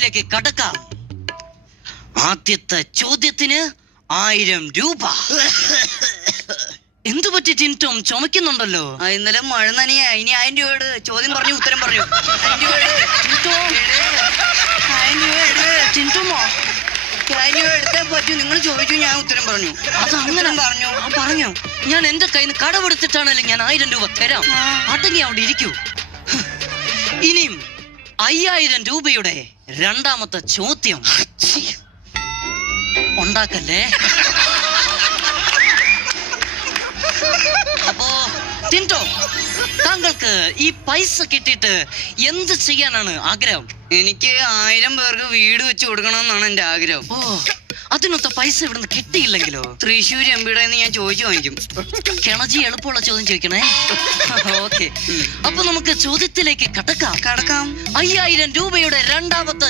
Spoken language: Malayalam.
ചോദ്യത്തിലേക്ക് കടക്കാം. ആദ്യത്തെ ചോദ്യത്തിന് 1000 രൂപ. എന്തു പറ്റി ടിൻടോം? ചുമക്കുന്നുണ്ടല്ലോ. ഇന്നലെ മഴ നനയാ. ഇനി 1000 രൂപയുടെ ചോദ്യം പറഞ്ഞു ഉത്തരം പറഞ്ഞു. 1000 രൂപ എടുത്തേ പറ്റൂ. നിങ്ങൾ ചോദിച്ചു, ഞാൻ ഉത്തരം പറഞ്ഞു. അത് അങ്ങനെ പറഞ്ഞു. ഞാൻ എന്റെ കയ്യിൽ നിന്ന് കടമെടുത്തിട്ടാണല്ലോ ഞാൻ 1000 രൂപ തരാം. അടങ്ങി അവിടെ ഇരിക്കൂ. ഇനിയും 5000 രൂപയുടെ രണ്ടാമത്തെ ചോദ്യം. ഉണ്ടാക്കല്ലേ. അപ്പോ ടിൻടോം, താങ്കൾക്ക് ഈ പൈസ കിട്ടിയിട്ട് എന്ത് ചെയ്യാനാണ് ആഗ്രഹം? എനിക്ക് 1000 പേർക്ക് വീട് വെച്ച് കൊടുക്കണമെന്നാണ് എന്റെ ആഗ്രഹം. ഓ, അതിനൊത്ത പൈസ ഇവിടുന്ന് കിട്ടിയില്ലെങ്കിലോ? തൃശ്ശൂർ എംപിയുടെ ഞാൻ ചോദിച്ചു വാങ്ങിക്കും. കിണജി എളുപ്പമുള്ള ചോദ്യം ചോദിക്കണേ. ഓക്കെ, അപ്പൊ നമുക്ക് ചോദ്യത്തിലേക്ക് കടക്കാം. 5000 രൂപയുടെ രണ്ടാമത്തെ